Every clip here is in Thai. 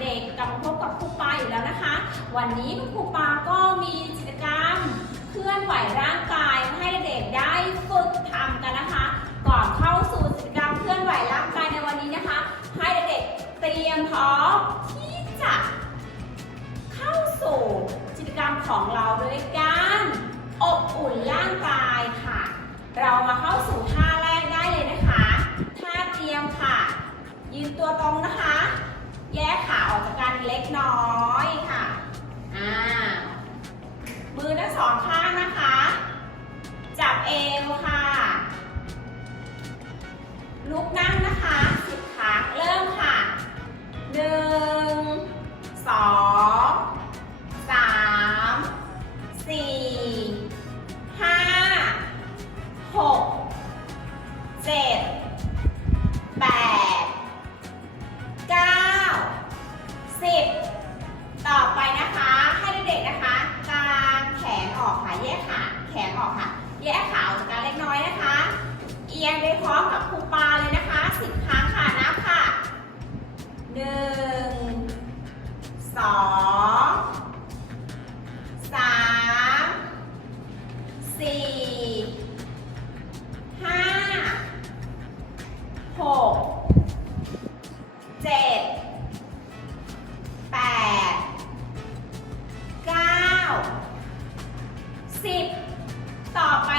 เด็กกับพบกับครูปาอยู่แล้วนะคะ วันนี้ครูปาก็มีกิจกรรมเคลื่อนไหวร่างกายให้เด็กได้ฝึกทำกันนะคะ ก่อนเข้าสู่กิจกรรมเคลื่อนไหวร่างกายในวันนี้นะคะ ให้เด็กๆเตรียมพร้อมที่จะเข้าสู่กิจกรรมของเราโดยการอบอุ่นร่างกายค่ะ เรามาเข้าสู่ท่าแรกได้เลยนะคะท่าเตรียมค่ะ ยืนตัวตร มือทั้งสองข้างนะคะ จับเอวค่ะ ลุกนั่งนะคะ พร้อมกับครูปาเลยนะคะสิบครั้งค่ะนับค่ะหนึ่งสองสามสี่ห้าหกเจ็ดแปดเก้าสิบต่อไป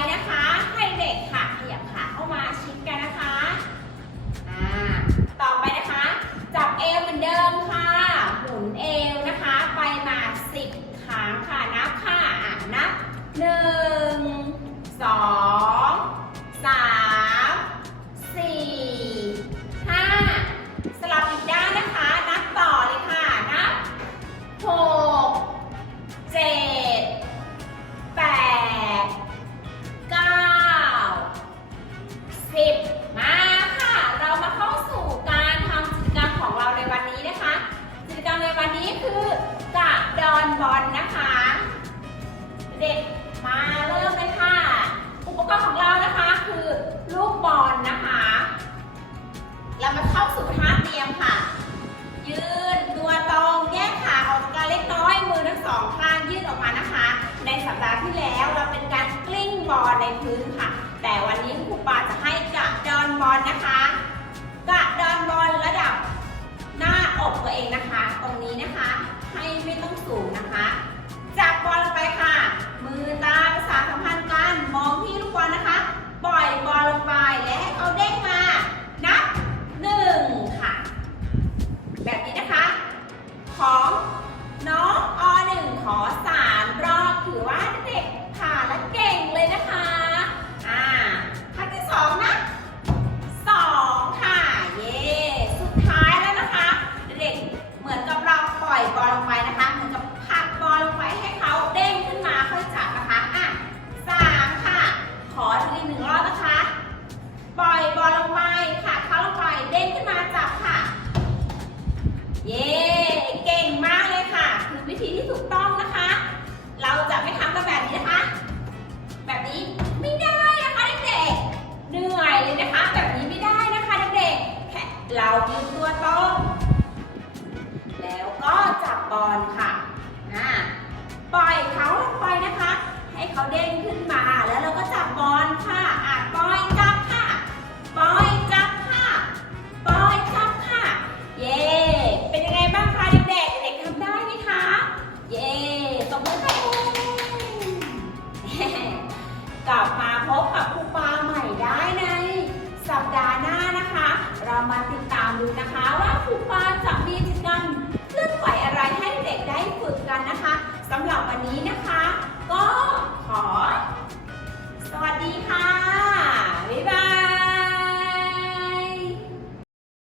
เรามาเข้าสู่ท่าเตรียมค่ะ ยืนตัวตรงแยกขาออกจากกันเล็กน้อยมือทั้งสองข้างยืดออกมานะคะ ในสัปดาห์ที่แล้วเราเป็นการกลิ้งบอลในพื้นค่ะ แต่วันนี้ครูปาจะให้กระดอนบอลนะคะกระดอนบอลระดับหน้าอกตัวเองนะคะ ตรงนี้นะคะ ให้ไม่ต้องสูงนะคะ จับบอลไปค่ะ มือตา อลค่ะอ่าปล่อยเขาลงไปนะคะ ให้เขาเด้งขึ้นมาแล้วเราก็จับบอลค่ะอะปล่อยจับค่ะปล่อยจับค่ะปล่อยจับค่ะ เย้เป็นยังไงบ้างคะเด็กๆเด็กทำได้ไหมคะเย้ตบมือค่ะกลับมาพบกับครูปาใหม่ได้ในสัปดาห์หน้านะคะ เรามาติดตามดูนะคะว่า